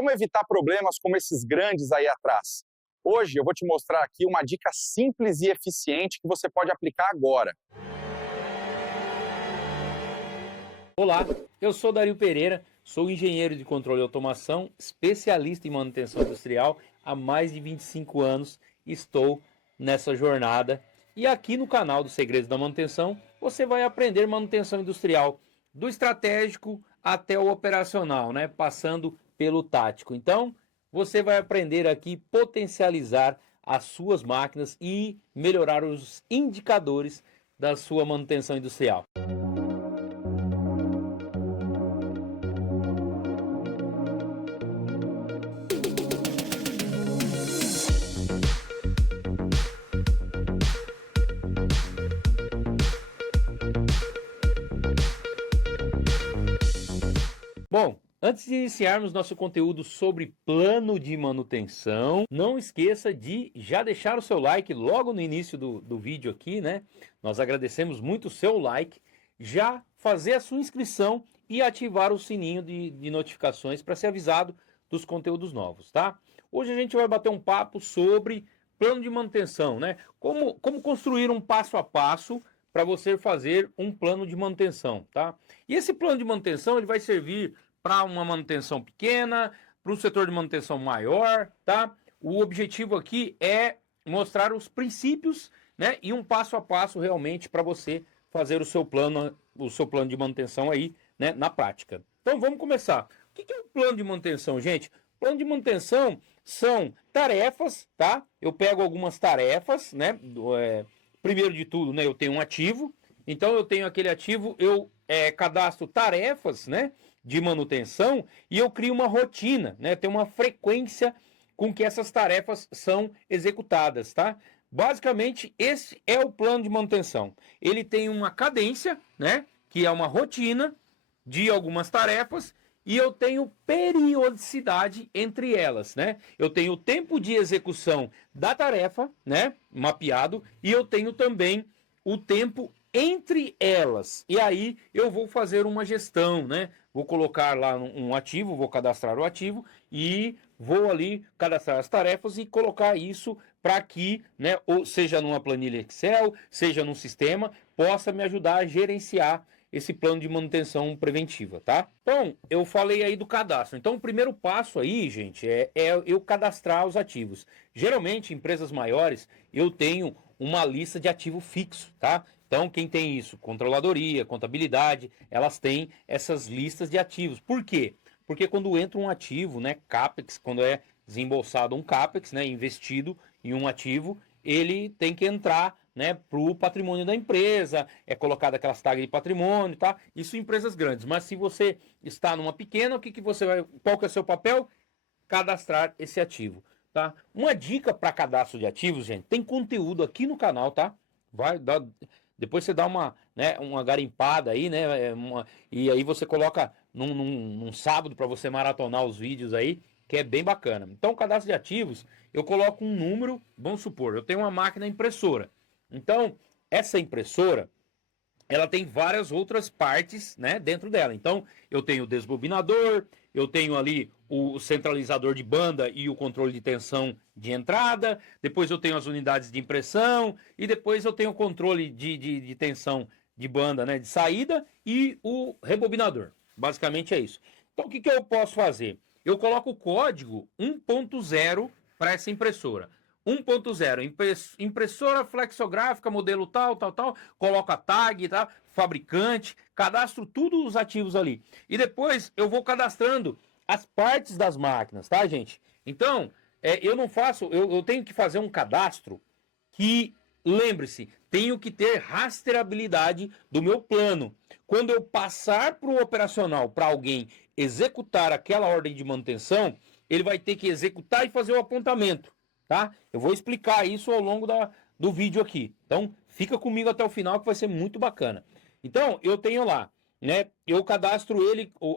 como evitar problemas como esses grandes aí atrás? Hoje eu vou te mostrar aqui uma dica simples e eficiente que você pode aplicar agora. Olá, eu sou Dario Pereira, sou engenheiro de controle e automação, especialista em manutenção industrial há mais de 25 anos. Estou nessa jornada e aqui no canal dos Segredos da Manutenção você vai aprender manutenção industrial, do estratégico até o operacional, né? Passando pelo tático. Então, você vai aprender aqui potencializar as suas máquinas e melhorar os indicadores da sua manutenção industrial. Bom, antes de iniciarmos nosso conteúdo sobre plano de manutenção, não esqueça de já deixar o seu like logo no início do vídeo aqui, né? Nós agradecemos muito o seu like, já fazer a sua inscrição e ativar o sininho de notificações para ser avisado dos conteúdos novos, tá? Hoje a gente vai bater um papo sobre plano de manutenção, né? Como construir um passo a passo para você fazer um plano de manutenção, tá? E esse plano de manutenção ele vai servir para uma manutenção pequena, para um setor de manutenção maior, tá? O objetivo aqui é mostrar os princípios, né? E um passo a passo realmente para você fazer o seu plano de manutenção aí, né? Na prática. Então vamos começar. O que é um plano de manutenção, gente? Plano de manutenção são tarefas, tá? Eu pego algumas tarefas, né? Primeiro de tudo, né, eu tenho um ativo, então eu tenho aquele ativo, eu cadastro tarefas, né, de manutenção e eu crio uma rotina, né, tem uma frequência com que essas tarefas são executadas, tá? Basicamente, esse é o plano de manutenção. Ele tem uma cadência, né, que é uma rotina de algumas tarefas e eu tenho periodicidade entre elas, né? Eu tenho o tempo de execução da tarefa, né? Mapeado, e eu tenho também o tempo entre elas. E aí eu vou fazer uma gestão, né? Vou colocar lá um ativo, vou cadastrar o ativo e vou ali cadastrar as tarefas e colocar isso para que, né? Ou seja numa planilha Excel, seja num sistema, possa me ajudar a gerenciar esse plano de manutenção preventiva, tá? Então, eu falei aí do cadastro. Então, o primeiro passo aí, gente, é eu cadastrar os ativos. Geralmente, em empresas maiores, eu tenho uma lista de ativo fixo, tá? Então, quem tem isso? Controladoria, contabilidade, elas têm essas listas de ativos. Por quê? Porque quando entra um ativo, né, CAPEX, quando é desembolsado um CAPEX, né, investido em um ativo, ele tem que entrar, né, para o patrimônio da empresa, é colocado aquelas tags de patrimônio, tá? Isso em empresas grandes. Mas se você está numa pequena, qual que é o seu papel? Cadastrar esse ativo, tá? Uma dica para cadastro de ativos, gente, tem conteúdo aqui no canal, tá? Depois você dá uma garimpada aí, né? E aí você coloca num sábado para você maratonar os vídeos aí, que é bem bacana. Então, o cadastro de ativos, eu coloco um número, vamos supor, eu tenho uma máquina impressora. Então, essa impressora, ela tem várias outras partes, né, dentro dela. Então, eu tenho o desbobinador, eu tenho ali o centralizador de banda e o controle de tensão de entrada, depois eu tenho as unidades de impressão, e depois eu tenho o controle de tensão de banda, né, de saída, e o rebobinador. Basicamente é isso. Então, o que eu posso fazer? Eu coloco o código 1.0 para essa impressora. 1.0, impressora flexográfica, modelo tal, coloco a tag, tá? Fabricante, cadastro tudo os ativos ali. E depois eu vou cadastrando as partes das máquinas, tá, gente? Então, eu não faço, eu tenho que fazer um cadastro que, lembre-se, tenho que ter rastreabilidade do meu plano. Quando eu passar para o operacional, para alguém executar aquela ordem de manutenção, ele vai ter que executar e fazer o apontamento, tá? Eu vou explicar isso ao longo do vídeo aqui. Então, fica comigo até o final que vai ser muito bacana. Então, eu tenho lá, né? Eu cadastro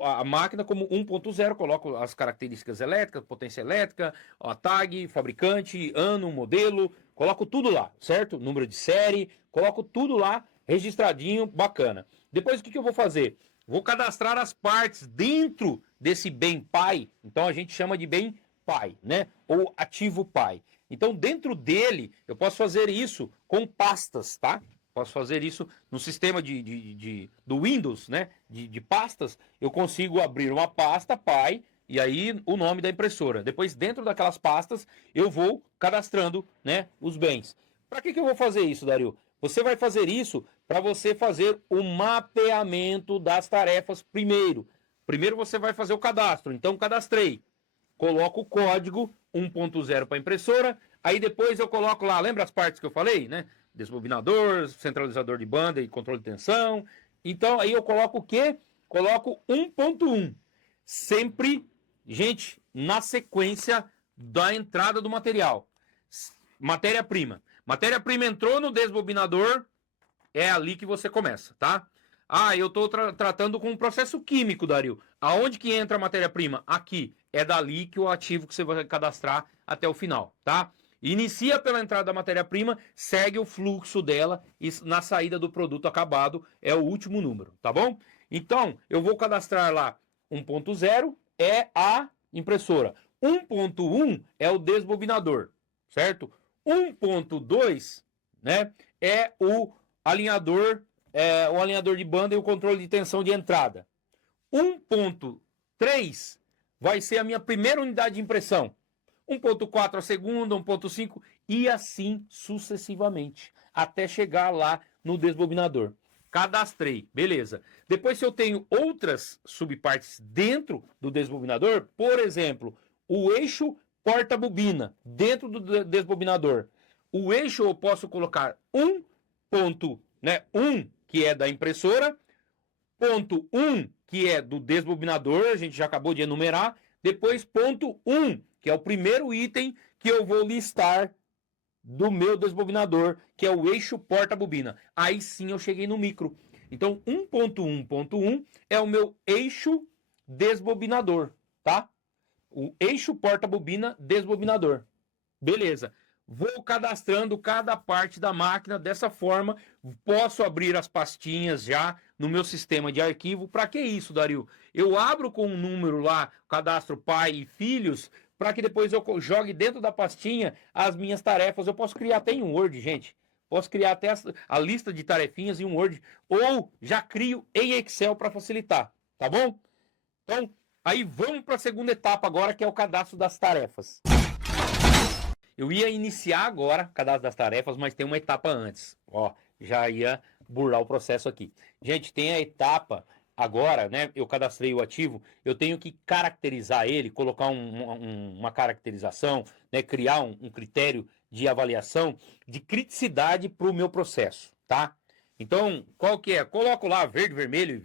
a máquina como 1.0, coloco as características elétricas, potência elétrica, a tag, fabricante, ano, modelo, coloco tudo lá, certo? Número de série, coloco tudo lá registradinho, bacana. Depois o que eu vou fazer? Vou cadastrar as partes dentro desse bem pai. Então a gente chama de bem pai, né? Ou ativo pai. Então dentro dele eu posso fazer isso com pastas, tá? Posso fazer isso no sistema do Windows, né? De pastas. Eu consigo abrir uma pasta pai e aí o nome da impressora. Depois dentro daquelas pastas eu vou cadastrando, né? Os bens. Para que eu vou fazer isso, Dario? Você vai fazer isso para você fazer o mapeamento das tarefas primeiro. Primeiro você vai fazer o cadastro. Então, cadastrei. Coloco o código 1.0 para a impressora. Aí depois eu coloco lá, lembra as partes que eu falei, né? Desbobinador, centralizador de banda e controle de tensão. Então, aí eu coloco o quê? Coloco 1.1. Sempre, gente, na sequência da entrada do material. Matéria-prima. Matéria-prima entrou no desbobinador, é ali que você começa, tá? Ah, eu estou tratando com um processo químico, Dario. Aonde que entra a matéria-prima? Aqui. É dali que o ativo que você vai cadastrar até o final, tá? Inicia pela entrada da matéria-prima, segue o fluxo dela e na saída do produto acabado é o último número, tá bom? Então, eu vou cadastrar lá 1.0 é a impressora. 1.1 é o desbobinador, certo? 1.2, né, é o alinhador de banda e o controle de tensão de entrada. 1.3 vai ser a minha primeira unidade de impressão. 1.4 a segunda, 1.5 e assim sucessivamente, até chegar lá no desbobinador. Cadastrei, beleza. Depois, se eu tenho outras subpartes dentro do desbobinador, por exemplo, o eixo porta-bobina dentro do desbobinador. O eixo eu posso colocar ponto, né, 1, que é da impressora, ponto 1, que é do desbobinador, a gente já acabou de enumerar, depois ponto 1, que é o primeiro item que eu vou listar do meu desbobinador, que é o eixo porta-bobina. Aí sim eu cheguei no micro. Então 1.1.1 é o meu eixo desbobinador, tá? O eixo porta-bobina desbobinador. Beleza. Vou cadastrando cada parte da máquina dessa forma. Posso abrir as pastinhas já no meu sistema de arquivo. Para que isso, Dario? Eu abro com um número lá, cadastro pai e filhos, para que depois eu jogue dentro da pastinha as minhas tarefas. Eu posso criar até em Word, gente. Posso criar até a lista de tarefinhas em Word. Ou já crio em Excel para facilitar. Tá bom? Então, aí vamos para a segunda etapa agora, que é o cadastro das tarefas. Eu ia iniciar agora o cadastro das tarefas, mas tem uma etapa antes. Ó, já ia burlar o processo aqui. Gente, tem a etapa agora, né? Eu cadastrei o ativo, eu tenho que caracterizar ele, colocar uma caracterização, né? Criar um critério de avaliação de criticidade para o meu processo, tá? Então, qual que é? Coloco lá verde, vermelho,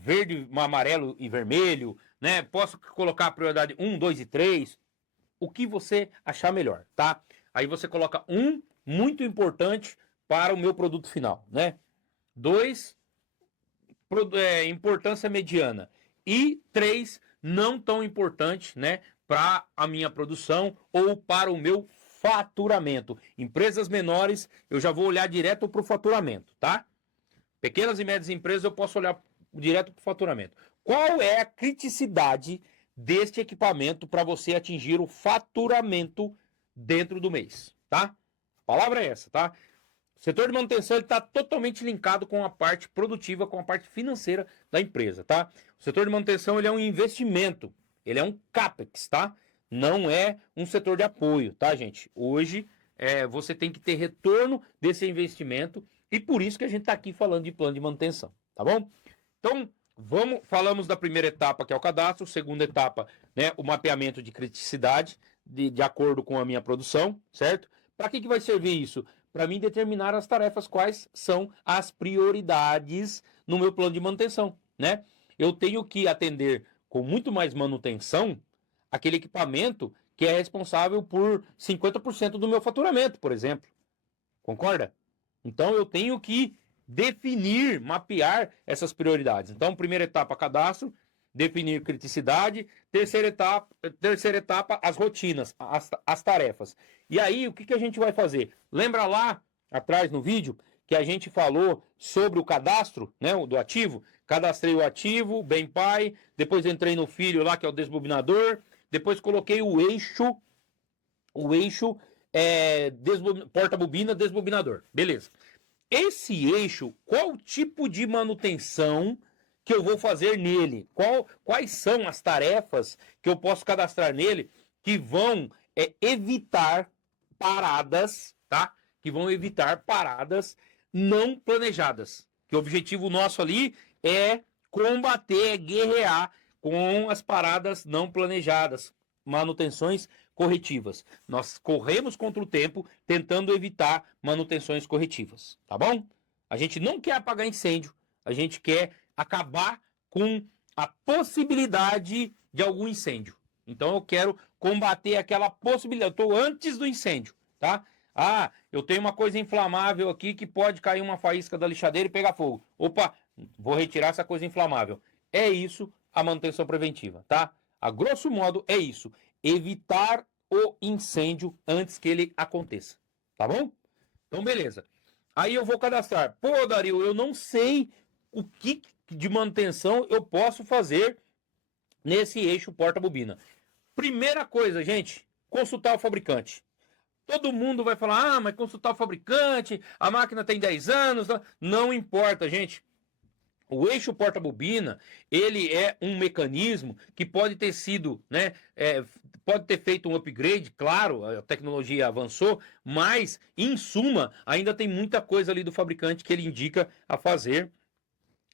verde, amarelo e vermelho, né? Posso colocar a prioridade 1, 2 e 3, o que você achar melhor, tá? Aí você coloca 1, muito importante para o meu produto final, né? 2, importância mediana. E 3, não tão importante, né? Para a minha produção ou para o meu faturamento. Empresas menores, eu já vou olhar direto para o faturamento, tá? Pequenas e médias empresas, eu posso olhar direto para o faturamento. Qual é a criticidade deste equipamento para você atingir o faturamento dentro do mês, tá? A palavra é essa, tá? O setor de manutenção está totalmente linkado com a parte produtiva, com a parte financeira da empresa, tá? O setor de manutenção ele é um investimento, ele é um CAPEX, tá? Não é um setor de apoio, tá, gente? Hoje você tem que ter retorno desse investimento e por isso que a gente está aqui falando de plano de manutenção, tá bom? Então, falamos da primeira etapa, que é o cadastro, segunda etapa, né, o mapeamento de criticidade, de acordo com a minha produção, certo? Para que vai servir isso? Para mim determinar as tarefas, quais são as prioridades no meu plano de manutenção, né? Eu tenho que atender com muito mais manutenção aquele equipamento que é responsável por 50% do meu faturamento, por exemplo. Concorda? Então eu tenho que definir, mapear essas prioridades. Então, primeira etapa, cadastro, definir criticidade, terceira etapa, as rotinas, as tarefas. E aí, o que a gente vai fazer? Lembra lá atrás no vídeo que a gente falou sobre o cadastro, né, do ativo? cadastrei o ativo, bem pai, depois entrei no filho lá, que é o desbobinador, depois coloquei o eixo porta-bobina, desbobinador. Beleza. Esse eixo, qual tipo de manutenção que eu vou fazer nele? Quais são as tarefas que eu posso cadastrar nele que vão evitar paradas, tá? Que vão evitar paradas não planejadas. Que o objetivo nosso ali é combater, guerrear com as paradas não planejadas, manutenções corretivas. Nós corremos contra o tempo tentando evitar manutenções corretivas, tá bom? A gente não quer apagar incêndio, a gente quer acabar com a possibilidade de algum incêndio. Então eu quero combater aquela possibilidade. Eu estou antes do incêndio, tá? Ah, eu tenho uma coisa inflamável aqui que pode cair uma faísca da lixadeira e pegar fogo. Opa, vou retirar essa coisa inflamável. É isso a manutenção preventiva, tá? A grosso modo é isso. Evitar o incêndio antes que ele aconteça, tá bom? Então beleza. Aí eu vou cadastrar. Pô, Dario, eu não sei o que de manutenção eu posso fazer nesse eixo porta-bobina. Primeira coisa, gente, consultar o fabricante. Todo mundo vai falar, ah, mas consultar o fabricante, a máquina tem 10 anos. Não importa, gente. O eixo porta-bobina, ele é um mecanismo que pode ter sido, né, pode ter feito um upgrade, claro, a tecnologia avançou, mas, em suma, ainda tem muita coisa ali do fabricante que ele indica a fazer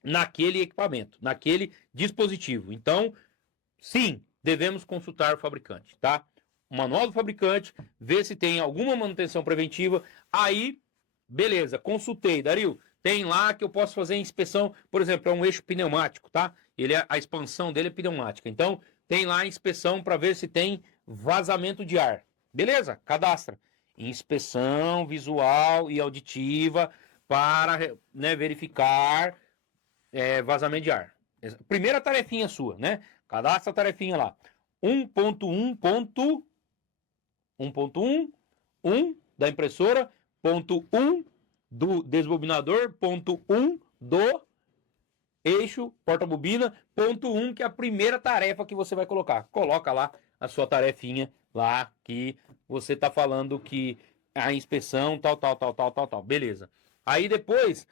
naquele equipamento, naquele dispositivo. Então, sim, devemos consultar o fabricante, tá? O manual do fabricante, ver se tem alguma manutenção preventiva, aí, beleza, consultei, Dario, tem lá que eu posso fazer inspeção, por exemplo, é um eixo pneumático, tá? A expansão dele é pneumática, então tem lá a inspeção para ver se tem vazamento de ar. Beleza, cadastra. Inspeção visual e auditiva para, né, verificar vazamento de ar. Primeira tarefinha sua, né? Cadastra a tarefinha lá. 1.1 da impressora, ponto 1 do desbobinador, ponto 1 do eixo porta-bobina, ponto 1, que é a primeira tarefa que você vai colocar. Coloca lá a sua tarefinha lá que você está falando que a inspeção tal. Beleza. Aí depois,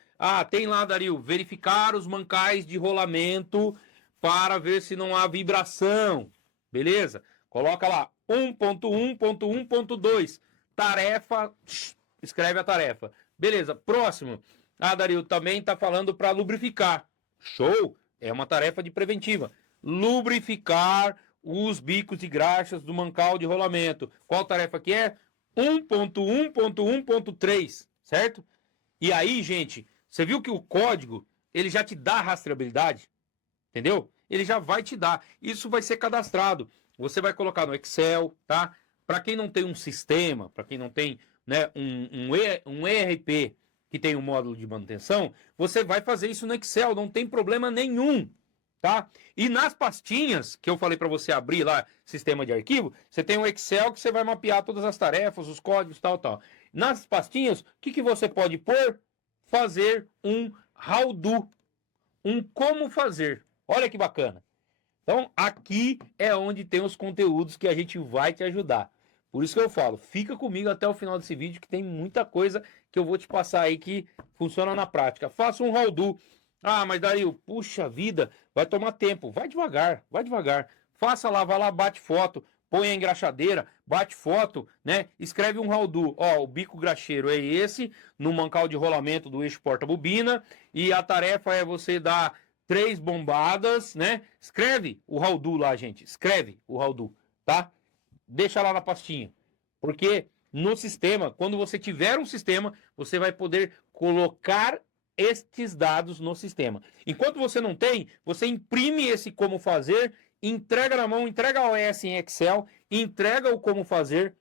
tem lá, Dario, verificar os mancais de rolamento para ver se não há vibração. Beleza? Coloca lá 1.1.1.2. Tarefa, escreve a tarefa. Beleza, próximo. Dario, também está falando para lubrificar. Show! É uma tarefa de preventiva. Lubrificar os bicos e graxas do mancal de rolamento. Qual tarefa que é? 1.1.1.3, certo? E aí, gente, você viu que o código, ele já te dá rastreabilidade? Entendeu? Ele já vai te dar. Isso vai ser cadastrado. Você vai colocar no Excel, tá? Para quem não tem um sistema, para quem não tem, né, um ERP que tem um módulo de manutenção, você vai fazer isso no Excel, não tem problema nenhum, tá? E nas pastinhas, que eu falei para você abrir lá, sistema de arquivo, você tem um Excel que você vai mapear todas as tarefas, os códigos, tal. Nas pastinhas, o que você pode pôr? Fazer um how do, um como fazer. Olha que bacana. Então, aqui é onde tem os conteúdos que a gente vai te ajudar. Por isso que eu falo, fica comigo até o final desse vídeo, que tem muita coisa que eu vou te passar aí que funciona na prática. Faça um how do. Mas Dario, puxa vida, vai tomar tempo. Vai devagar. Faça lá, vai lá, bate foto, põe a engraxadeira, bate foto, né? Escreve um how do. O bico graxeiro é esse, no mancal de rolamento do eixo porta-bobina, e a tarefa é você dar 3 bombadas, né? Escreve o how do lá, gente. Escreve o how do, tá? Deixa lá na pastinha. Porque no sistema, quando você tiver um sistema, você vai poder colocar estes dados no sistema. Enquanto você não tem, você imprime esse como fazer, entrega na mão, entrega a OS em Excel, entrega o como fazer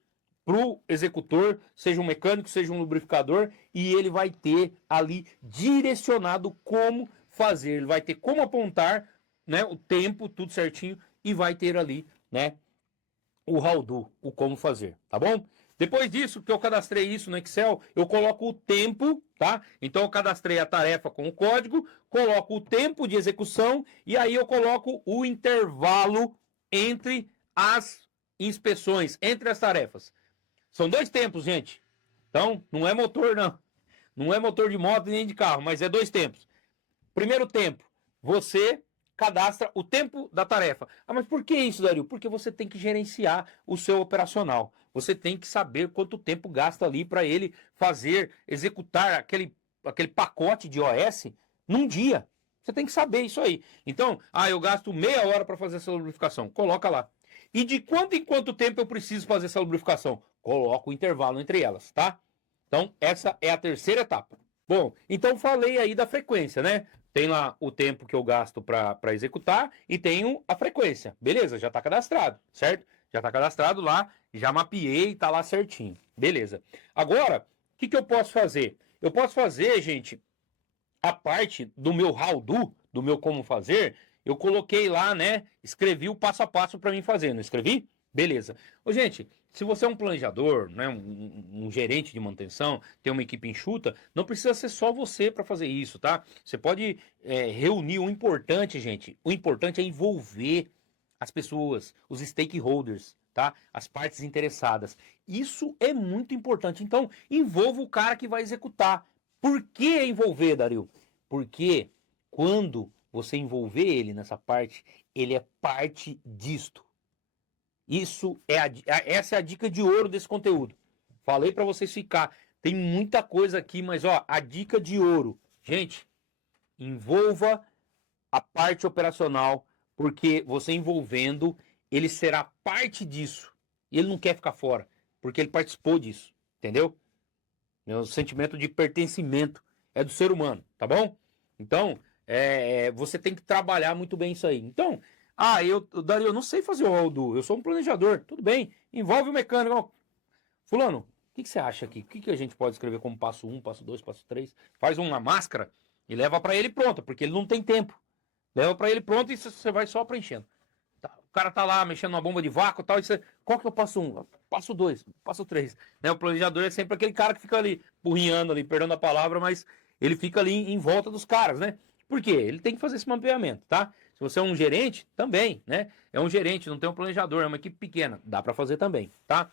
para o executor, seja um mecânico, seja um lubrificador, e ele vai ter ali direcionado como fazer. Ele vai ter como apontar, né, o tempo, tudo certinho, e vai ter ali, né, o how do, o como fazer, tá bom? Depois disso, que eu cadastrei isso no Excel, eu coloco o tempo, tá? Então eu cadastrei a tarefa com o código, coloco o tempo de execução e aí eu coloco o intervalo entre as inspeções, entre as tarefas. São 2 tempos, gente. Então, não é motor, não. Não é motor de moto nem de carro, mas é 2 tempos. Primeiro tempo, você cadastra o tempo da tarefa. Ah, mas por que isso, Dario? Porque você tem que gerenciar o seu operacional. Você tem que saber quanto tempo gasta ali para ele fazer, executar aquele pacote de OS num dia. Você tem que saber isso aí. Então, eu gasto meia hora para fazer essa lubrificação. Coloca lá. E de quanto em quanto tempo eu preciso fazer essa lubrificação? Coloca o intervalo entre elas, tá? Então, essa é a terceira etapa. Bom, então falei aí da frequência, né? Tem lá o tempo que eu gasto para executar e tenho a frequência. Beleza, já está cadastrado, certo? Já está cadastrado lá, já mapeei, está lá certinho. Beleza. Agora, o que eu posso fazer? Eu posso fazer, gente, a parte do meu how-do, do meu como fazer, eu coloquei lá, né? Escrevi o passo a passo para mim fazer, não escrevi? Beleza. Ô, gente, se você é um planejador, né, um gerente de manutenção, tem uma equipe enxuta, não precisa ser só você para fazer isso, tá? Você pode reunir o importante, gente. O importante é envolver as pessoas, os stakeholders, tá? As partes interessadas. Isso é muito importante. Então, envolva o cara que vai executar. Por que envolver, Dario? Porque quando você envolver ele nessa parte, ele é parte disto. Essa é a dica de ouro desse conteúdo. Falei para vocês ficar. Tem muita coisa aqui, mas ó, a dica de ouro. Gente, envolva a parte operacional, porque você envolvendo, ele será parte disso. E ele não quer ficar fora, porque ele participou disso. Entendeu? O sentimento de pertencimento é do ser humano, tá bom? Então, você tem que trabalhar muito bem isso aí. Então, Dario, eu não sei fazer o how-do, eu sou um planejador, tudo bem, envolve o mecânico. Fulano, o que você acha aqui? O que a gente pode escrever como passo 1, passo 2, passo 3? Faz uma máscara e leva para ele pronta, porque ele não tem tempo. Leva para ele pronto e você vai só preenchendo. Tá, o cara tá lá mexendo numa bomba de vácuo e tal, e qual que é o passo 1? Passo 2, passo 3. Né? O planejador é sempre aquele cara que fica ali, burrinhando ali, perdendo a palavra, mas ele fica ali em volta dos caras, né? Por quê? Ele tem que fazer esse mapeamento, tá? Se você é um gerente, também, né? É um gerente, não tem um planejador, é uma equipe pequena. Dá para fazer também, tá?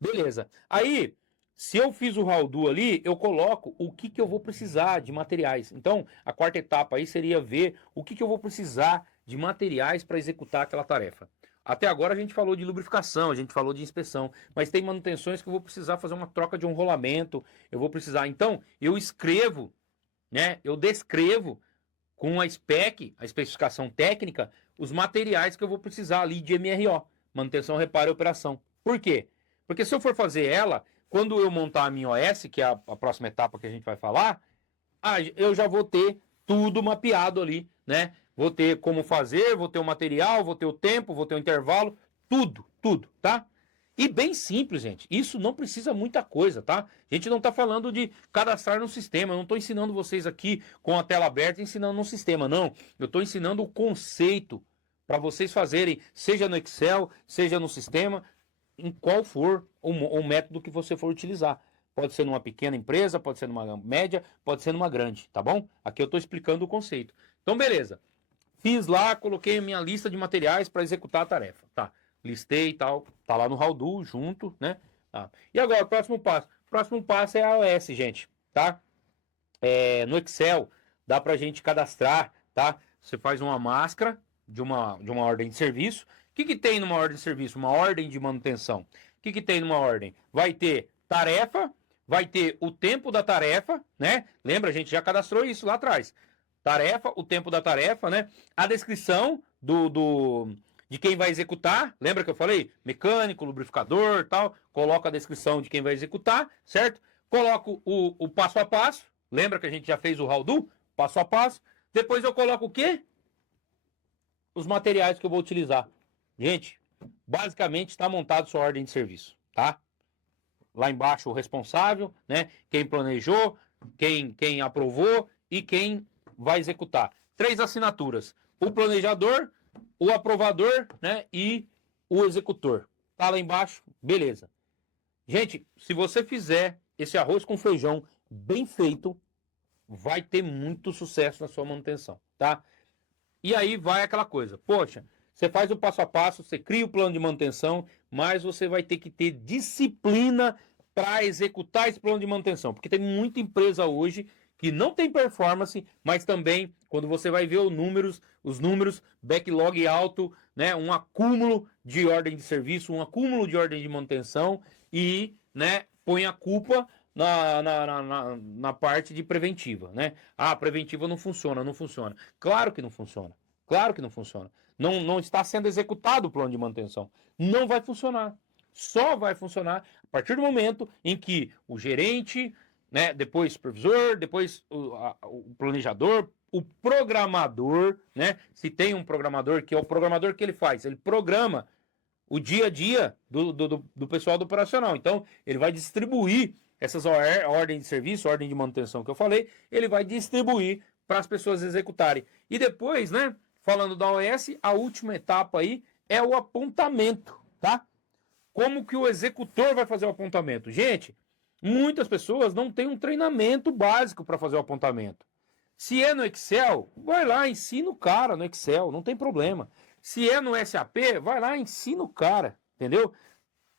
Beleza. Aí, se eu fiz o how-do ali, eu coloco o que eu vou precisar de materiais. Então, a quarta etapa aí seria ver o que eu vou precisar de materiais para executar aquela tarefa. Até agora a gente falou de lubrificação, a gente falou de inspeção, mas tem manutenções que eu vou precisar fazer uma troca de um rolamento, eu vou precisar. Então, eu escrevo, né? Eu descrevo com a spec, a especificação técnica, os materiais que eu vou precisar ali de MRO, manutenção, reparo e operação. Por quê? Porque se eu for fazer ela, quando eu montar a minha OS, que é a próxima etapa que a gente vai falar, eu já vou ter tudo mapeado ali, né? Vou ter como fazer, vou ter o material, vou ter o tempo, vou ter o intervalo, tudo, tá? E bem simples, gente. Isso não precisa muita coisa, tá? A gente não está falando de cadastrar no sistema. Eu não estou ensinando vocês aqui com a tela aberta, ensinando no sistema, não. Eu estou ensinando o conceito para vocês fazerem, seja no Excel, seja no sistema, em qual for o método que você for utilizar. Pode ser numa pequena empresa, pode ser numa média, pode ser numa grande, tá bom? Aqui eu estou explicando o conceito. Então, beleza. Fiz lá, coloquei a minha lista de materiais para executar a tarefa, tá? Listei e tal, tá lá no how-do junto, né? Tá. E agora, o próximo passo? O próximo passo é a OS, gente, tá? No Excel, dá pra gente cadastrar, tá? Você faz uma máscara de uma ordem de serviço. O que tem numa ordem de serviço? Uma ordem de manutenção. O que tem numa ordem? Vai ter tarefa, vai ter o tempo da tarefa, né? Lembra, a gente já cadastrou isso lá atrás. Tarefa, o tempo da tarefa, né? A descrição de quem vai executar, lembra que eu falei? Mecânico, lubrificador, tal. Coloco a descrição de quem vai executar, certo? Coloco o passo a passo. Lembra que a gente já fez o how-do? Passo a passo. Depois eu coloco o quê? Os materiais que eu vou utilizar. Gente, basicamente está montado sua ordem de serviço, tá? Lá embaixo o responsável, né? Quem planejou, quem aprovou e quem vai executar. 3 assinaturas. O planejador, o aprovador, né, e o executor. Tá lá embaixo, beleza. Gente, se você fizer esse arroz com feijão bem feito, vai ter muito sucesso na sua manutenção, tá? E aí vai aquela coisa, poxa, você faz o passo a passo, você cria o plano de manutenção, mas você vai ter que ter disciplina para executar esse plano de manutenção, porque tem muita empresa hoje que não tem performance, mas também, quando você vai ver os números, backlog alto, né, um acúmulo de ordem de serviço, um acúmulo de ordem de manutenção e, né, põe a culpa na parte de preventiva, né? Ah, preventiva não funciona, não funciona. Claro que não funciona. Claro que não funciona. Não está sendo executado o plano de manutenção. Não vai funcionar. Só vai funcionar a partir do momento em que o gerente, né, depois o supervisor, depois o planejador, o programador, né? Se tem um programador, que é o programador que ele faz, ele programa o dia a dia do pessoal do operacional. Então, ele vai distribuir essas ordens de serviço, ordem de manutenção que eu falei, ele vai distribuir para as pessoas executarem. E depois, né, falando da OS, a última etapa aí é o apontamento, tá? Como que o executor vai fazer o apontamento? Gente, muitas pessoas não têm um treinamento básico para fazer o apontamento. Se é no Excel, vai lá, ensina o cara no Excel, não tem problema. Se é no SAP, vai lá, ensina o cara, entendeu?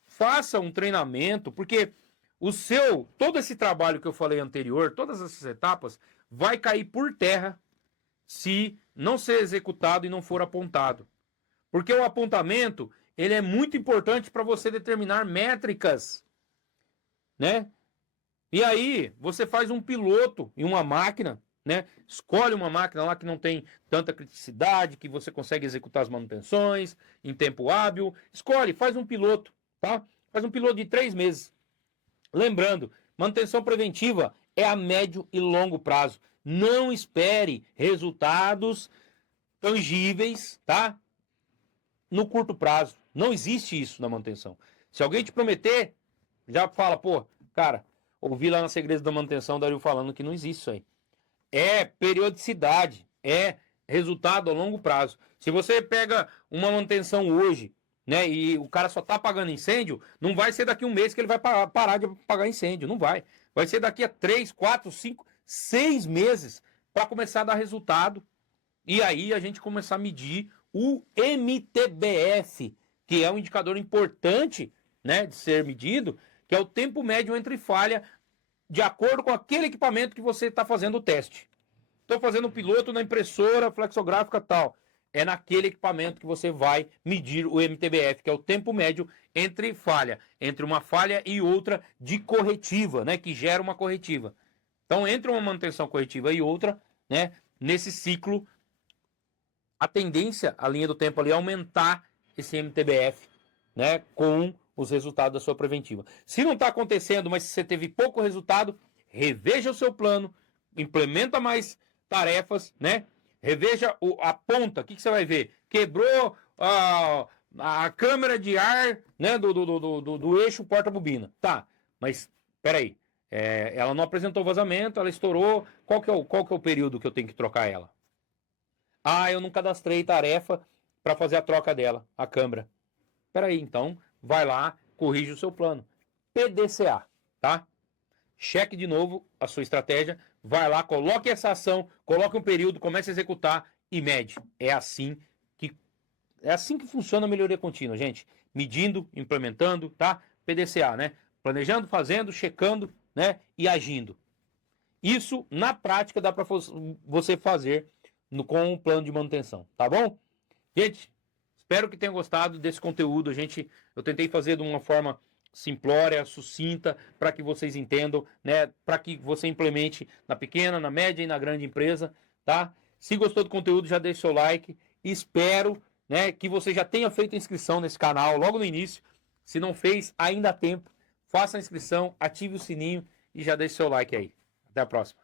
Faça um treinamento, porque todo esse trabalho que eu falei anterior, todas essas etapas, vai cair por terra se não ser executado e não for apontado. Porque o apontamento, ele é muito importante para você determinar métricas, né? E aí, você faz um piloto em uma máquina, né? Escolhe uma máquina lá que não tem tanta criticidade, que você consegue executar as manutenções em tempo hábil. Escolhe, faz um piloto, tá? Faz um piloto de 3 meses. Lembrando, manutenção preventiva é a médio e longo prazo. Não espere resultados tangíveis, tá? No curto prazo. Não existe isso na manutenção. Se alguém te prometer, já fala, pô, cara, ouvi lá na Segredos da Manutenção o Dario falando que não existe isso aí. É periodicidade, é resultado a longo prazo. Se você pega uma manutenção hoje, né, e o cara só tá apagando incêndio, não vai ser daqui um mês que ele vai parar de apagar incêndio, não vai. Vai ser daqui a 3, 4, 5, 6 meses para começar a dar resultado. E aí a gente começar a medir o MTBF, que é um indicador importante, né, de ser medido, que é o tempo médio entre falha de acordo com aquele equipamento que você está fazendo o teste. Estou fazendo um piloto na impressora flexográfica tal. É naquele equipamento que você vai medir o MTBF, que é o tempo médio entre falha, entre uma falha e outra de corretiva, né, que gera uma corretiva. Então, entre uma manutenção corretiva e outra, né, nesse ciclo, a tendência, a linha do tempo ali, é aumentar esse MTBF, né, com os resultados da sua preventiva. Se não está acontecendo, mas se você teve pouco resultado, reveja o seu plano, implementa mais tarefas, né? Reveja a ponta, o que você vai ver? Quebrou a câmera de ar, né, do eixo porta-bobina. Tá, mas peraí, ela não apresentou vazamento, ela estourou, qual que é o período que eu tenho que trocar ela? Ah, eu não cadastrei tarefa para fazer a troca dela, a câmera. Peraí, então, vai lá, corrige o seu plano. PDCA, tá? Cheque de novo a sua estratégia, vai lá, coloque essa ação, coloque um período, comece a executar e mede. É assim que funciona a melhoria contínua, gente. Medindo, implementando, tá? PDCA, né? Planejando, fazendo, checando, né? E agindo. Isso, na prática, dá para você fazer com o plano de manutenção, tá bom? Gente, espero que tenham gostado desse conteúdo. Eu tentei fazer de uma forma simplória, sucinta, para que vocês entendam, né? Para que você implemente na pequena, na média e na grande empresa, tá? Se gostou do conteúdo, já deixe seu like. Espero, né, que você já tenha feito a inscrição nesse canal logo no início. Se não fez, ainda há tempo. Faça a inscrição, ative o sininho e já deixe seu like aí. Até a próxima.